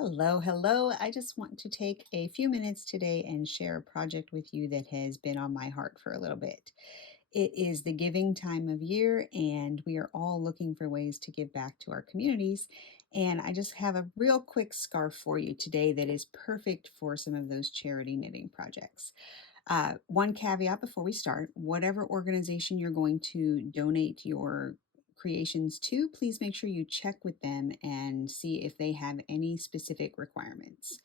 Hello, hello. I just want to take a few minutes today and share a project with you that has been on my heart for a little bit. It is the giving time of year, and we are all looking for ways to give back to our communities. And I just have a real quick scarf for you today that is perfect for some of those charity knitting projects. One caveat before we start, whatever organization you're going to donate your creations to, please make sure you check with them and see if they have any specific requirements.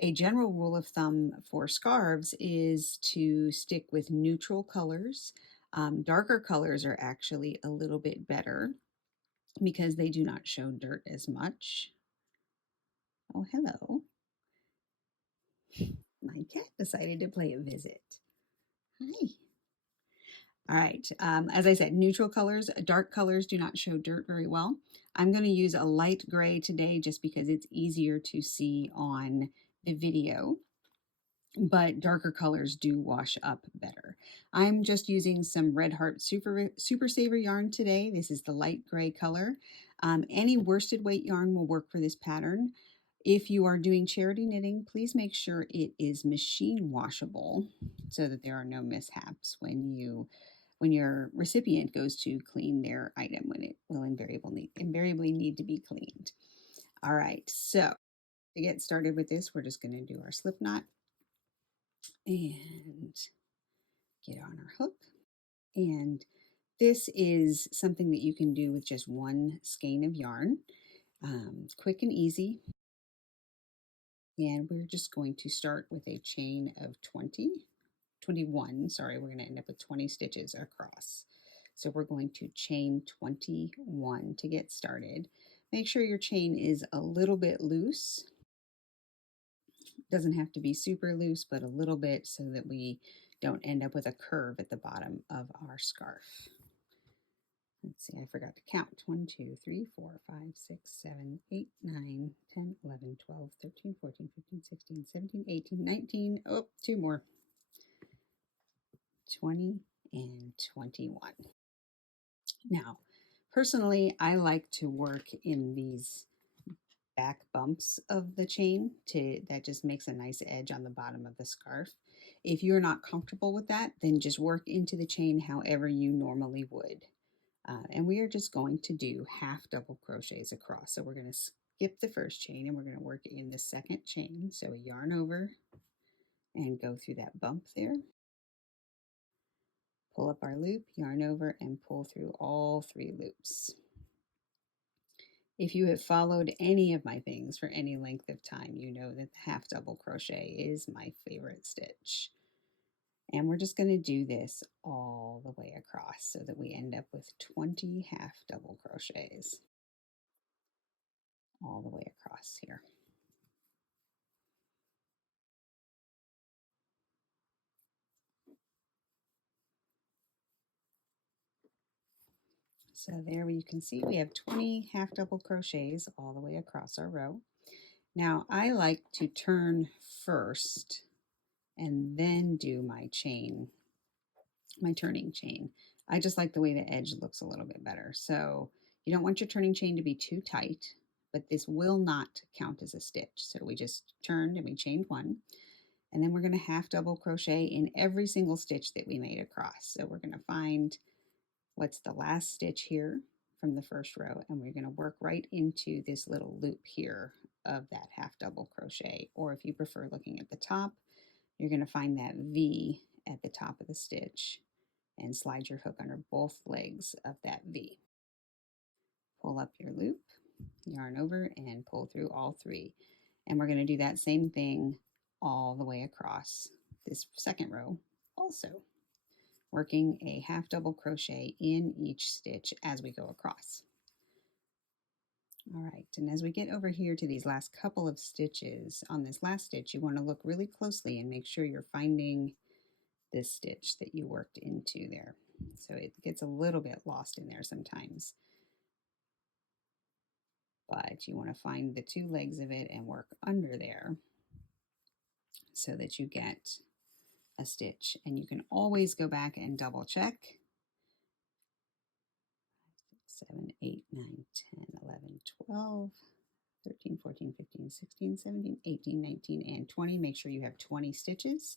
A general rule of thumb for scarves is to stick with neutral colors. Darker colors are actually a little bit better because they do not show dirt as much. Oh, hello. My cat decided to play a visit. Hi. All right, as I said, neutral colors, dark colors do not show dirt very well. I'm going to use a light gray today just because it's easier to see on the video, but darker colors do wash up better. I'm just using some Red Heart Super Saver yarn today. This is the light gray color. Any worsted weight yarn will work for this pattern. If you are doing charity knitting, please make sure it is machine washable so that there are no mishaps when your recipient goes to clean their item, when it will invariably need to be cleaned. All right, so to get started with this, we're just going to do our slip knot and get on our hook. And this is something that you can do with just one skein of yarn, quick and easy. And we're just going to start with a chain of 21, sorry, we're going to end up with 20 stitches across. So we're going to chain 21 to get started. Make sure your chain is a little bit loose. Doesn't have to be super loose, but a little bit so that we don't end up with a curve at the bottom of our scarf. Let's see, I forgot to count. 1, 2, 3, 4, 5, 6, 7, 8, 9, 10, 11, 12, 13, 14, 15, 16, 17, 18, 19. Oh, two more. 20 and 21. Now, personally, I like to work in these back bumps of the chain that just makes a nice edge on the bottom of the scarf. If you're not comfortable with that, then just work into the chain however you normally would. And we are just going to do half double crochets across. So we're going to skip the first chain and we're going to work in the second chain. So a yarn over and go through that bump there. Pull up our loop, yarn over, and pull through all 3 loops. If you have followed any of my things for any length of time, you know that the half double crochet is my favorite stitch. And we're just going to do this all the way across so that we end up with 20 half double crochets all the way across here. So there you can see we have 20 half double crochets all the way across our row. Now I like to turn first and then do my turning chain. I just like the way the edge looks a little bit better. So you don't want your turning chain to be too tight, but this will not count as a stitch. So we just turned and we chained 1. And then we're going to half double crochet in every single stitch that we made across. So we're going to find what's the last stitch here from the first row, and we're going to work right into this little loop here of that half double crochet. Or if you prefer looking at the top, you're going to find that V at the top of the stitch and slide your hook under both legs of that V. Pull up your loop, yarn over, and pull through all 3. And we're going to do that same thing all the way across this second row also, working a half double crochet in each stitch as we go across. All right, and as we get over here to these last couple of stitches, on this last stitch, you want to look really closely and make sure you're finding this stitch that you worked into there. So it gets a little bit lost in there sometimes. But you want to find the 2 legs of it and work under there so that you get a stitch. And you can always go back and double check. 7, 8, 9, 10, 11, 12, 13, 14, 15, 16, 17, 18, 19, and 20. Make sure you have 20 stitches.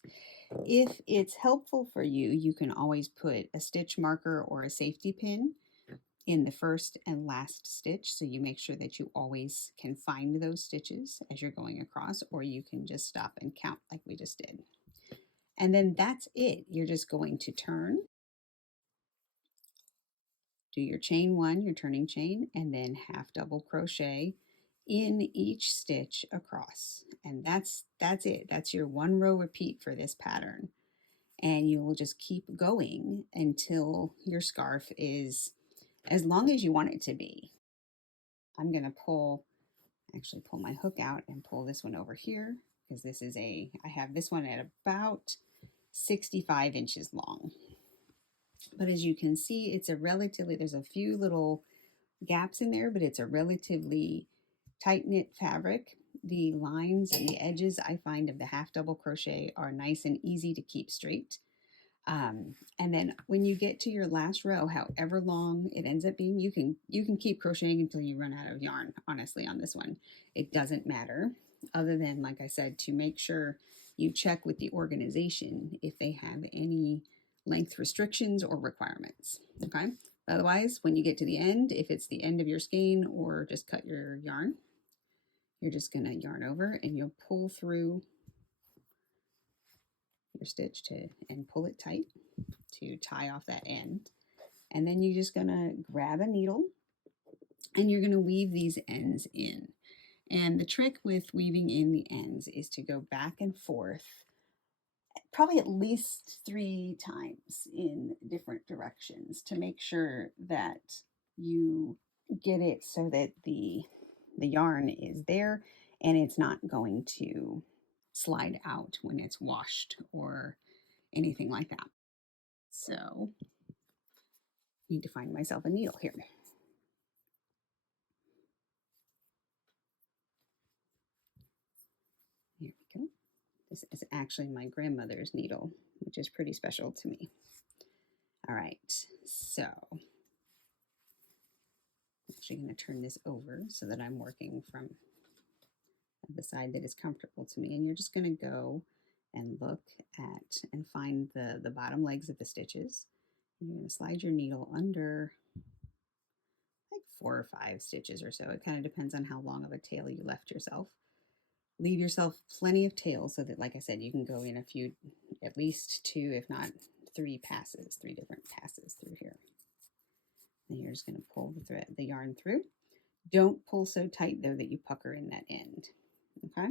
If it's helpful for you, you can always put a stitch marker or a safety pin in the first and last stitch, so you make sure that you always can find those stitches as you're going across, or you can just stop and count like we just did. And then that's it. You're just going to turn, do your chain one, your turning chain, and then half double crochet in each stitch across. And that's it. That's your one row repeat for this pattern. And you will just keep going until your scarf is as long as you want it to be. I'm going to actually pull my hook out and pull this one over here, because this is I have this one at about 65 inches long. But as you can see, it's there's a few little gaps in there, but it's a relatively tight knit fabric. The lines and the edges I find of the half double crochet are nice and easy to keep straight. And then when you get to your last row, however long it ends up being, you can keep crocheting until you run out of yarn, honestly, on this one. It doesn't matter, other than, like I said, to make sure you check with the organization if they have any length restrictions or requirements, okay? Otherwise, when you get to the end, if it's the end of your skein or just cut your yarn, you're just gonna yarn over and you'll pull through your stitch and pull it tight to tie off that end. And then you're just gonna grab a needle and you're gonna weave these ends in. And the trick with weaving in the ends is to go back and forth probably at least 3 times in different directions to make sure that you get it so that the yarn is there and it's not going to slide out when it's washed or anything like that. So I need to find myself a needle here. Here we go. This is actually my grandmother's needle, which is pretty special to me. All right, so I'm actually going to turn this over so that I'm working from the side that is comfortable to me. And you're just going to go and look at and find the bottom legs of the stitches. And you're going to slide your needle under like 4 or 5 stitches or so. It kind of depends on how long of a tail you left yourself. Leave yourself plenty of tail so that, like I said, you can go in at least 2, if not 3 passes, 3 different passes through here. And you're just going to pull the yarn through. Don't pull so tight though that you pucker in that end. Okay,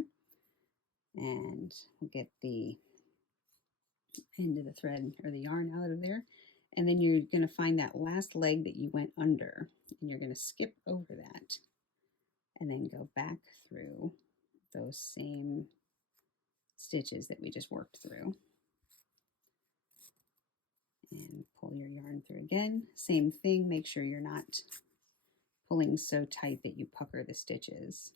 and we'll get the end of the thread or the yarn out of there, and then you're going to find that last leg that you went under, and you're going to skip over that, and then go back through those same stitches that we just worked through, and pull your yarn through again. Same thing. Make sure you're not pulling so tight that you pucker the stitches.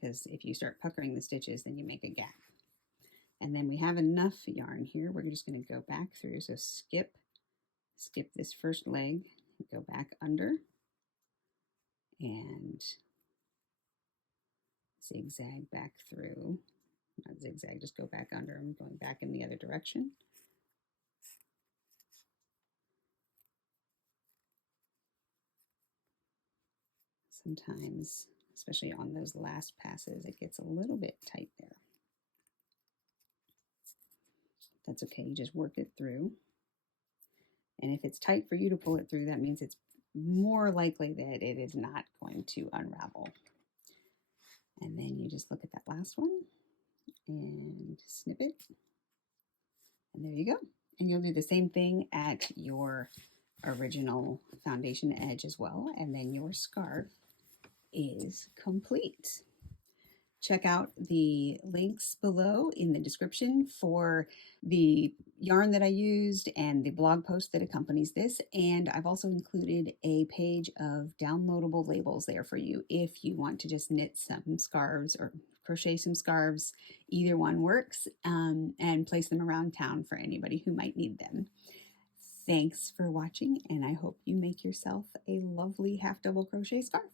Because if you start puckering the stitches, then you make a gap. And then we have enough yarn here. We're just going to go back through. So skip this first leg, go back under, and zigzag back through. Not zigzag, just go back under. I'm going back in the other direction. Sometimes, especially on those last passes, it gets a little bit tight there. That's okay, you just work it through. And if it's tight for you to pull it through, that means it's more likely that it is not going to unravel. And then you just look at that last one and snip it. And there you go. And you'll do the same thing at your original foundation edge as well. And then your scarf is complete. Check out the links below in the description for the yarn that I used and the blog post that accompanies this. And I've also included a page of downloadable labels there for you if you want to just knit some scarves or crochet some scarves. Either one works, and place them around town for anybody who might need them. Thanks for watching, and I hope you make yourself a lovely half double crochet scarf.